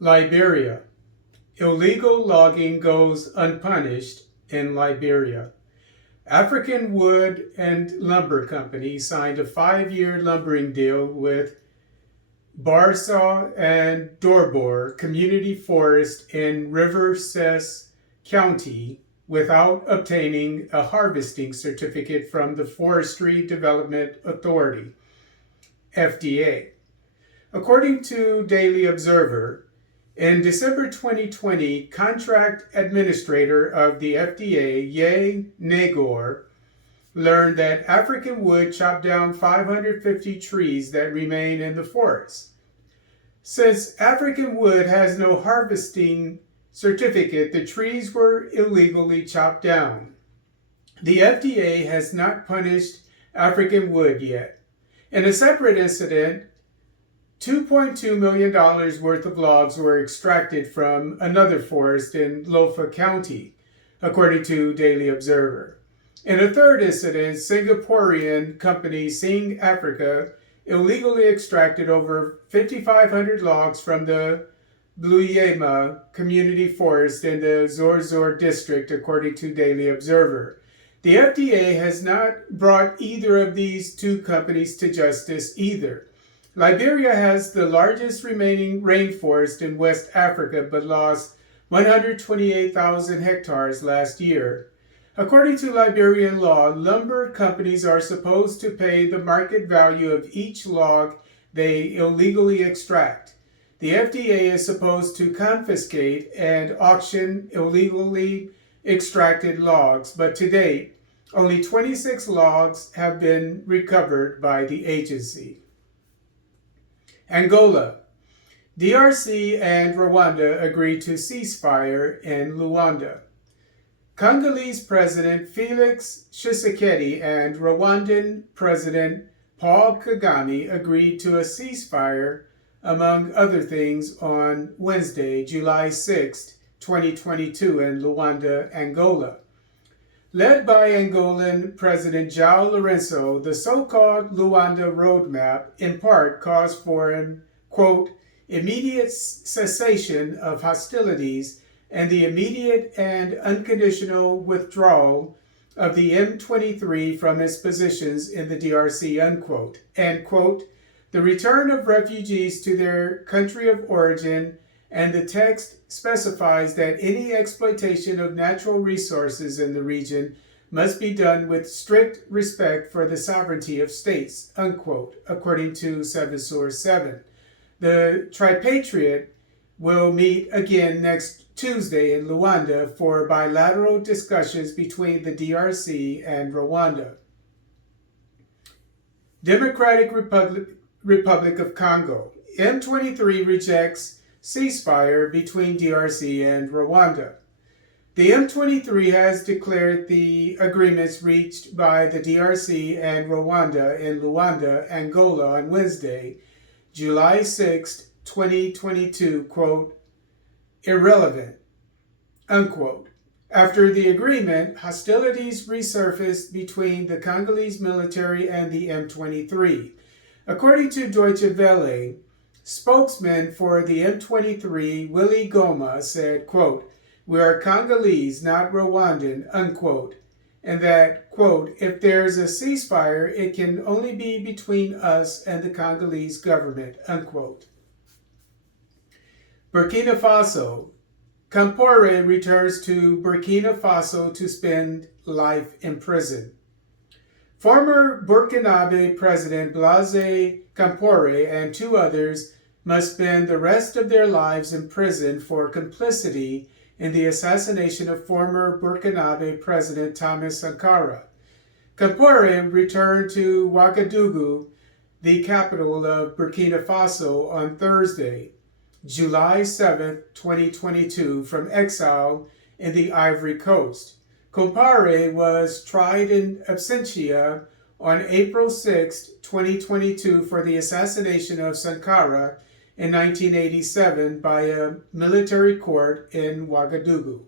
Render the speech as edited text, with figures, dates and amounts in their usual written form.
Liberia. Illegal logging goes unpunished in Liberia. African Wood and Lumber Company signed a 5-year lumbering deal with Gbarsaw and Dorbor Community Forest in River Cess County without obtaining a harvesting certificate from the Forestry Development Authority, FDA. According to Daily Observer, in December 2020, contract administrator of the FDA, Yei Neagor, learned that African Wood chopped down 550 trees that remain in the forest. Since African Wood has no harvesting certificate, the trees were illegally chopped down. The FDA has not punished African Wood yet. In a separate incident, $2.2 million worth of logs were extracted from another forest in Lofa County, according to Daily Observer. In a third incident, Singaporean company Sing Africa illegally extracted over 5,500 logs from the Bluyeama Community Forest in the Zorzor District, according to Daily Observer. The FDA has not brought either of these two companies to justice either. Liberia has the largest remaining rainforest in West Africa, but lost 128,000 hectares last year. According to Liberian law, lumber companies are supposed to pay the market value of each log they illegally extract. The FDA is supposed to confiscate and auction illegally extracted logs, but to date, only 26 logs have been recovered by the agency. Angola. DRC and Rwanda agreed to ceasefire in Luanda. Congolese President Felix Tshisekedi and Rwandan President Paul Kagame agreed to a ceasefire, among other things, on Wednesday, July 6, 2022 in Luanda, Angola. Led by Angolan President João Lourenço, the so-called Luanda Roadmap in part calls for an, quote, immediate cessation of hostilities and the immediate and unconditional withdrawal of the M23 from its positions in the DRC, unquote, and, quote, the return of refugees to their country of origin, and the text specifies that any exploitation of natural resources in the region must be done with strict respect for the sovereignty of states, unquote, according to 7source7. The tripatriate will meet again next Tuesday in Luanda for bilateral discussions between the DRC and Rwanda. Democratic Republic of Congo. M23 rejects ceasefire between DRC and Rwanda. The M23 has declared the agreements reached by the DRC and Rwanda in Luanda, Angola on Wednesday, July 6, 2022, quote, irrelevant, unquote. After the agreement, hostilities resurfaced between the Congolese military and the M23. According to Deutsche Welle, spokesman for the M23, Willy Goma, said, quote, we are Congolese, not Rwandan, unquote, and that, quote, if there's a ceasefire, it can only be between us and the Congolese government, unquote. Burkina Faso. Campore returns to Burkina Faso to spend life in prison. Former Burkinabe President Blaise Campore and 2 others must spend the rest of their lives in prison for complicity in the assassination of former Burkinabe President Thomas Sankara. Campore returned to Ouagadougou, the capital of Burkina Faso, on Thursday, July 7, 2022, from exile in the Ivory Coast. Campore was tried in absentia on April 6, 2022 for the assassination of Sankara in 1987 by a military court in Ouagadougou.